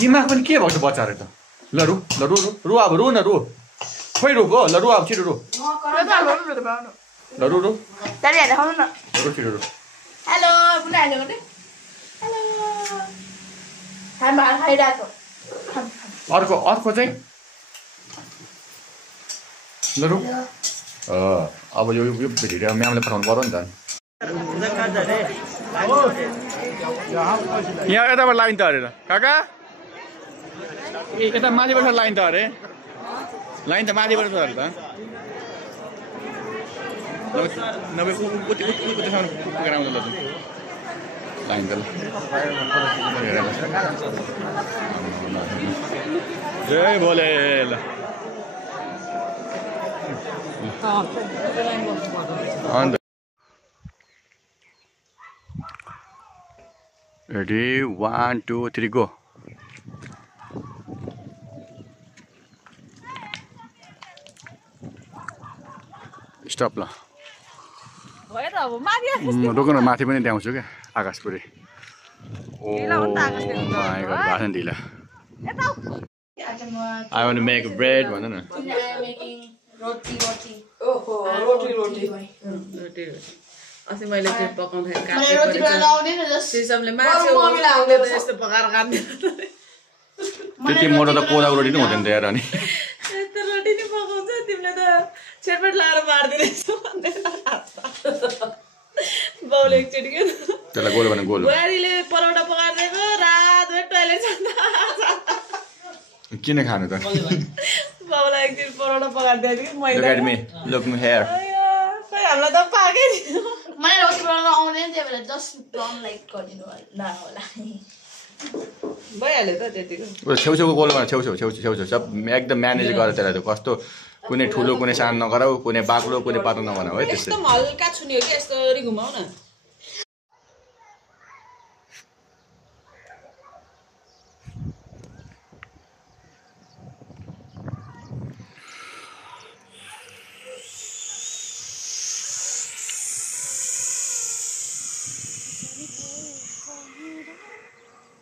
दिमाग पनि के भएको बच्चाहरू त ल रु ल रु रु अब रु न रु खोइ रु ल रु अब छिटो रु ल रु रु रु छिटो रु हेलो बुढाले भने हेलो हामी खाइरहेको अर्को अर्को चाहिँ ल रु अब यो भिडियो म्यामले पठाउनु पर्यो नि त यहाँ यताबाट लाइन त अरे काका यता माथिबाट लाइन त अरे लाइन त माथिबाट छ अरे त नभए कतिसम्म पुगेर आउँछ ल लाइन त जय भोले ल अन्त रेडी 1 2 3 गो स्टप ल दोकान माथि पनि ल्याउँछु क्या आकाशपुरी ओ माय गॉड भाषण ढिला I want to make bread भन न रोटी रोटी ओहो रोटी रोटी रोटी अस्ति मैले के पकाउँथे मलाई रोटी बनाउन आउँदैन जस सिसमले माछा मम्मीलाई आउँदैन त यस्तो पकाएर खान्दैन त्यति मोटो त कोदाको रोटी नै हुँदैन त यार अनि यस्तो रोटी नि पकाउँछ तिमीले त छेटपट लाएर मार्दिरहेछौ भन्दैन बाउले एकचोटि के त्यसलाई गोलो भने गोलो बुहारीले परोटा पकाएर दिएको रातभरि टोइलेट जाँदा किन खानु त बाउलाई एकदिन परोटा पकाएर दिएको कि मैले Look at me, look my hair. खै हामीलाई त पाकै मलाई रोटी बनाउन आउँदैन त्यही भएर जस्ट ब्राउन लाइक गरिदिनु होला भइहाल्यो त त्यतिको छेउछेउको गोलो भने छेउछेउ सब एकदम म्यानेज गरेर त्यसलाई त कस्तो कुनै ठुलो कुनै सानो नगराऊ कुनै बाक्लो कुनै पातलो नबनाऊ है त्यस्तै एकदम हल्का छुनी हो कि यस्तो घुमाउ न